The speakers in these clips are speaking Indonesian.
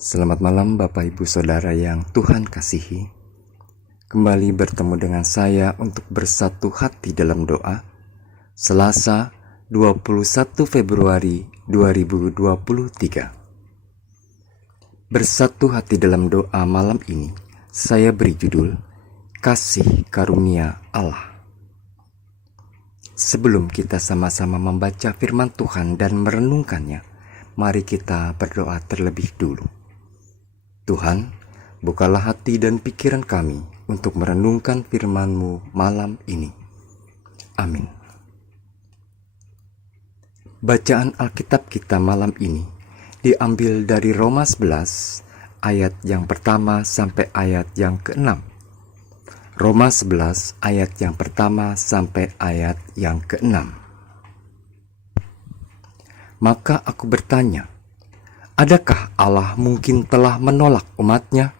Selamat malam Bapak Ibu Saudara yang Tuhan kasihi. Kembali bertemu dengan saya untuk bersatu hati dalam doa. Selasa 21 Februari 2023. Bersatu hati dalam doa malam ini saya beri judul Kasih Karunia Allah. Sebelum kita sama-sama membaca firman Tuhan dan merenungkannya, mari kita berdoa terlebih dulu. Tuhan, bukalah hati dan pikiran kami untuk merenungkan firman-Mu malam ini. Amin. Bacaan Alkitab kita malam ini diambil dari Roma 11 ayat yang pertama sampai ayat yang ke-6. Roma 11 ayat yang pertama sampai ayat yang ke-6. Maka aku bertanya, adakah Allah mungkin telah menolak umat-Nya?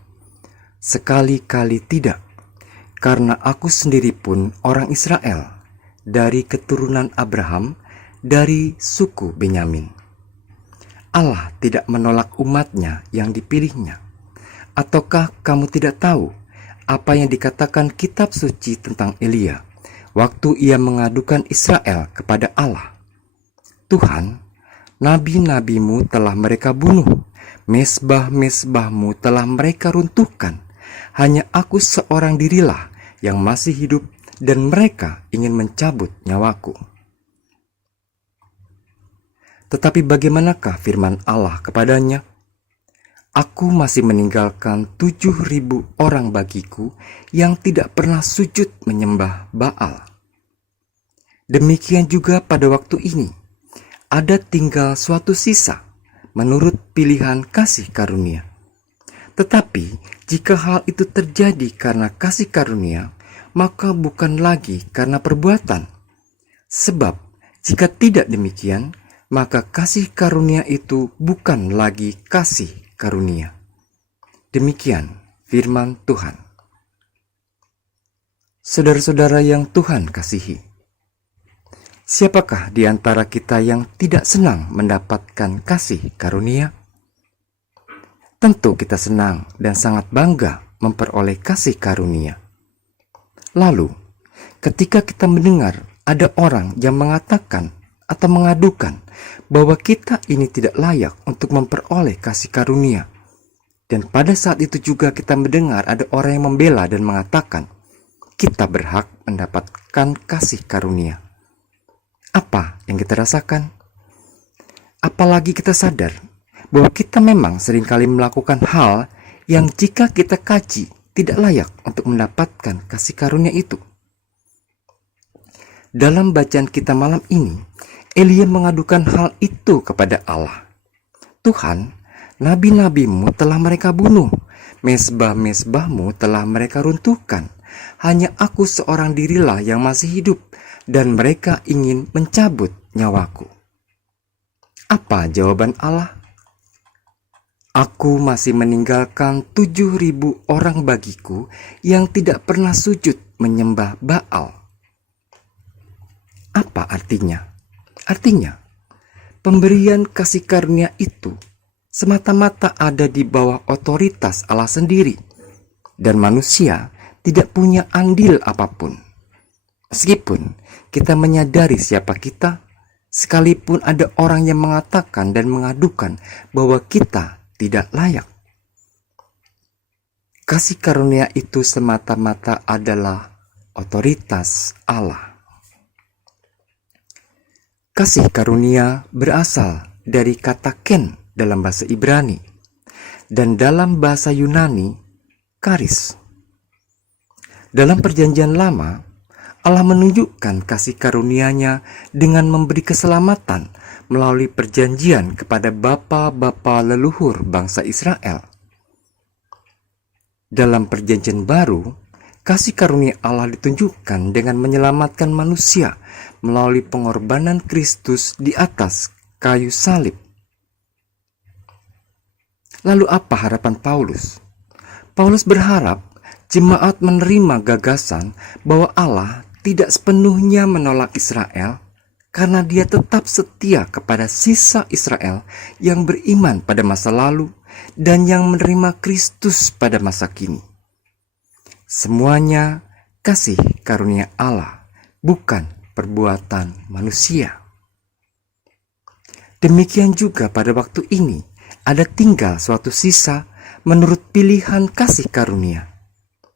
Sekali-kali tidak, karena aku sendiri pun orang Israel, dari keturunan Abraham, dari suku Benyamin. Allah tidak menolak umat-Nya yang dipilih-Nya. Ataukah kamu tidak tahu apa yang dikatakan kitab suci tentang Elia waktu ia mengadukan Israel kepada Allah? Tuhan, nabi-nabimu telah mereka bunuh, mesbah-mesbahmu telah mereka runtuhkan. Hanya aku seorang dirilah yang masih hidup, dan mereka ingin mencabut nyawaku. Tetapi bagaimanakah firman Allah kepadanya? Aku masih meninggalkan 7.000 orang bagiku yang tidak pernah sujud menyembah Baal. Demikian juga pada waktu ini, ada tinggal suatu sisa menurut pilihan kasih karunia. Tetapi jika hal itu terjadi karena kasih karunia, maka bukan lagi karena perbuatan. Sebab jika tidak demikian, maka kasih karunia itu bukan lagi kasih karunia. Demikian firman Tuhan. Saudara-saudara yang Tuhan kasihi, siapakah di antara kita yang tidak senang mendapatkan kasih karunia? Tentu kita senang dan sangat bangga memperoleh kasih karunia. Lalu, ketika kita mendengar ada orang yang mengatakan atau mengadukan bahwa kita ini tidak layak untuk memperoleh kasih karunia, dan pada saat itu juga kita mendengar ada orang yang membela dan mengatakan kita berhak mendapatkan kasih karunia, apa yang kita rasakan? Apalagi kita sadar bahwa kita memang seringkali melakukan hal yang jika kita kaji tidak layak untuk mendapatkan kasih karunia itu. Dalam bacaan kita malam ini, Elia mengadukan hal itu kepada Allah. Tuhan, nabi-nabimu telah mereka bunuh, mesbah-mesbahmu telah mereka runtuhkan. Hanya aku seorang dirilah yang masih hidup, dan mereka ingin mencabut nyawaku. Apa jawaban Allah? Aku masih meninggalkan 7.000 orang bagiku yang tidak pernah sujud menyembah Baal. Apa artinya? Artinya, pemberian kasih karunia itu semata-mata ada di bawah otoritas Allah sendiri, dan manusia tidak punya andil apapun. Meskipun kita menyadari siapa kita, sekalipun ada orang yang mengatakan dan mengadukan bahwa kita tidak layak. Kasih karunia itu semata-mata adalah otoritas Allah. Kasih karunia berasal dari kata ken dalam bahasa Ibrani, dan dalam bahasa Yunani, karis. Dalam perjanjian lama, Allah menunjukkan kasih karunia-Nya dengan memberi keselamatan melalui perjanjian kepada bapa-bapa leluhur bangsa Israel. Dalam perjanjian baru, kasih karunia Allah ditunjukkan dengan menyelamatkan manusia melalui pengorbanan Kristus di atas kayu salib. Lalu apa harapan Paulus? Paulus berharap jemaat menerima gagasan bahwa Allah tidak sepenuhnya menolak Israel karena Dia tetap setia kepada sisa Israel yang beriman pada masa lalu dan yang menerima Kristus pada masa kini. Semuanya kasih karunia Allah, bukan perbuatan manusia. Demikian juga pada waktu ini, ada tinggal suatu sisa menurut pilihan kasih karunia.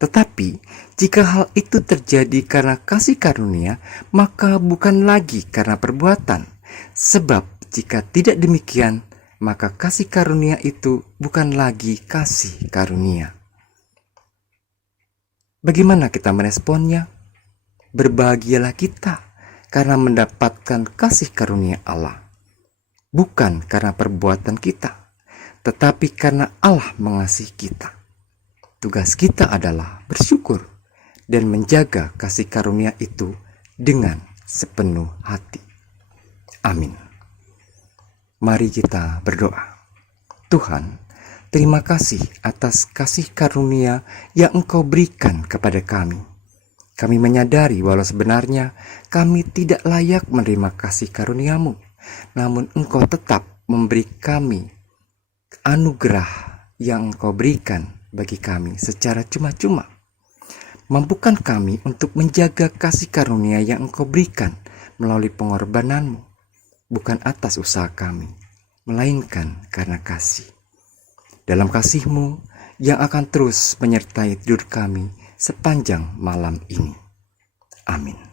Tetapi, jika hal itu terjadi karena kasih karunia, maka bukan lagi karena perbuatan. Sebab, jika tidak demikian, maka kasih karunia itu bukan lagi kasih karunia. Bagaimana kita meresponnya? Berbahagialah kita karena mendapatkan kasih karunia Allah. Bukan karena perbuatan kita, tetapi karena Allah mengasihi kita. Tugas kita adalah bersyukur dan menjaga kasih karunia itu dengan sepenuh hati. Amin. Mari kita berdoa. Tuhan, terima kasih atas kasih karunia yang Engkau berikan kepada kami. Kami menyadari walau sebenarnya kami tidak layak menerima kasih karunia-Mu, namun Engkau tetap memberi kami anugerah yang Engkau berikan bagi kami secara cuma-cuma. Mampukan kami untuk menjaga kasih karunia yang Engkau berikan melalui pengorbanan-Mu, bukan atas usaha kami, melainkan karena kasih. Dalam kasih-Mu yang akan terus menyertai tidur kami sepanjang malam ini. Amin.